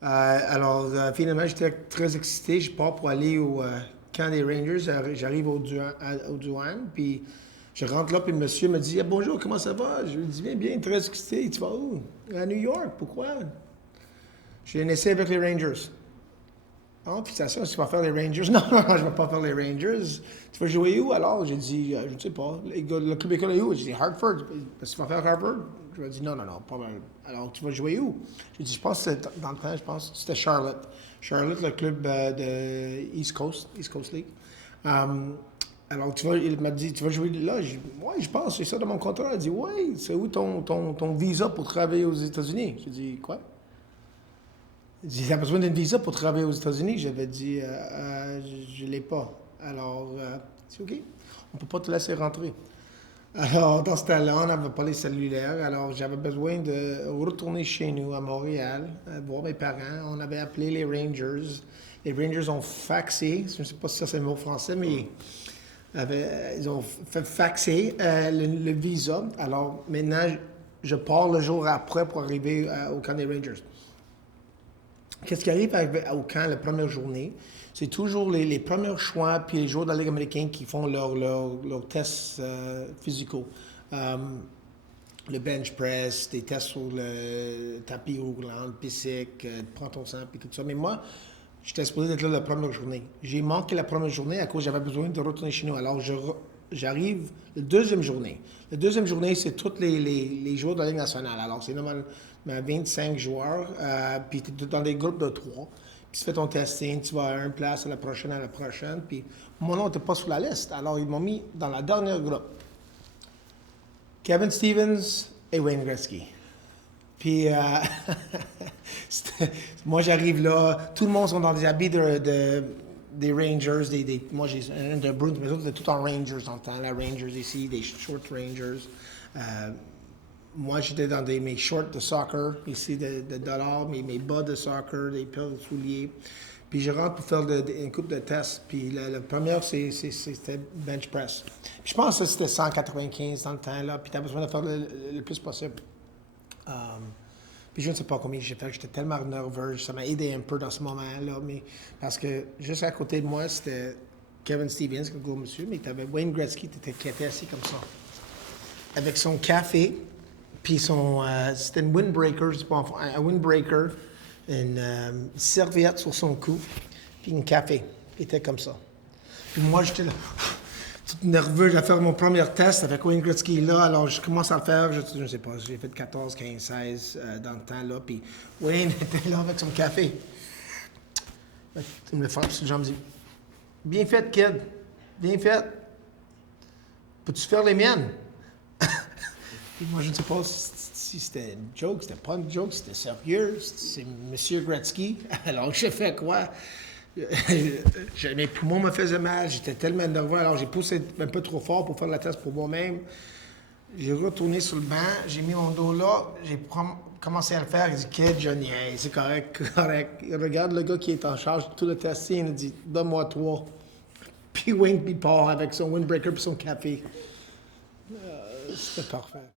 Finalement, j'étais très excité. Je pars pour aller au camp des Rangers. J'arrive au douane, puis je rentre là, puis le monsieur me dit bonjour, comment ça va? Je lui dis bien, bien, très excité. Tu vas où? À New York, pourquoi? J'ai un essai avec les Rangers. Oh, félicitations, tu vas faire les Rangers. Non, non, je ne vais pas faire les Rangers. Tu vas jouer où alors? J'ai dit, je ne sais pas. Le club école est où? J'ai dit, Hartford. Parce que tu vas faire Hartford? Je lui ai dit, non, non, non, pas mal. Alors, tu vas jouer où? J'ai dit, je pense que c'était dans le temps, je pense que c'était Charlotte. Charlotte, le club de East Coast League. Il m'a dit, tu vas jouer là? J'ai dit, oui, je pense, c'est ça dans mon contrat. Il a dit, oui, c'est où ton visa pour travailler aux États-Unis? J'ai dit, quoi? J'ai besoin d'un visa pour travailler aux États-Unis. J'avais dit, je ne l'ai pas. C'est OK. On ne peut pas te laisser rentrer. Alors, dans ce temps-là, on n'avait pas les cellulaires. Alors, j'avais besoin de retourner chez nous à Montréal, voir mes parents. On avait appelé les Rangers. Les Rangers ont faxé, je ne sais pas si ça c'est le mot français, mais ils ont fait faxer le visa. Alors, maintenant, je pars le jour après pour arriver au camp des Rangers. Qu'est-ce qui arrive au camp la première journée? C'est toujours les premiers choix puis les joueurs de la Ligue américaine qui font leurs tests physicaux. Le bench press, des tests sur le tapis roulant, le physique, prends ton sang puis tout ça. Mais moi, j'étais supposé être là la première journée. J'ai manqué la première journée à cause j'avais besoin de retourner chez nous. Alors, j'arrive la deuxième journée. La deuxième journée, c'est tous les joueurs de la Ligue nationale. Alors, c'est normalement 25 joueurs, puis tu es dans des groupes de 3. Puis tu fais ton testing, tu vas à une place, à la prochaine. Puis mon nom n'était pas sur la liste. Alors, ils m'ont mis dans la dernière groupe. Kevin Stevens et Wayne Gretzky. Puis, moi, j'arrive là, tout le monde sont dans des habits des Rangers, moi j'ai un de Bruins, mais les autres étaient tout en Rangers dans le temps, la Rangers ici, des short Rangers. Moi j'étais dans mes shorts de soccer, ici de dollars, mes bas de soccer, des paires de souliers. Puis je rentre pour faire une coupe de tests. Puis la première, c'était bench press. Puis je pense que c'était 195 dans le temps, là. Puis tu as besoin de faire le plus possible. Puis je ne sais pas combien j'ai fait, j'étais tellement nerveux, ça m'a aidé un peu dans ce moment-là, mais parce que juste à côté de moi, c'était Kevin Stevens, le gros monsieur, mais tu avais Wayne Gretzky qui était assis comme ça, avec son café, puis c'était une windbreaker, je sais pas, un windbreaker, une serviette sur son cou, puis un café, il était comme ça. Puis moi, j'étais là, tout nerveux, j'ai fait mon premier test avec Wayne Gretzky là, alors je commence à le faire, je ne sais pas, j'ai fait 14, 15, 16 dans le temps là, puis Wayne était là avec son café. Il me frappe sur le jambe, il me dit bien fait, kid, bien fait. Peux-tu faire les miennes? Puis moi, je ne sais pas si c'était une joke, c'était pas une joke, c'était sérieux, c'est Monsieur Gretzky. Alors j'ai fait quoi? Mes poumons me faisaient mal, j'étais tellement nerveux, alors j'ai poussé un peu trop fort pour faire la test pour moi-même. J'ai retourné sur le banc, j'ai mis mon dos là, j'ai commencé à le faire. Il dit, Kid, Johnny, hey, c'est correct, correct. Il regarde le gars qui est en charge de tout le testing, il dit, donne-moi 3. Puis Wayne part avec son windbreaker et son café. C'était parfait.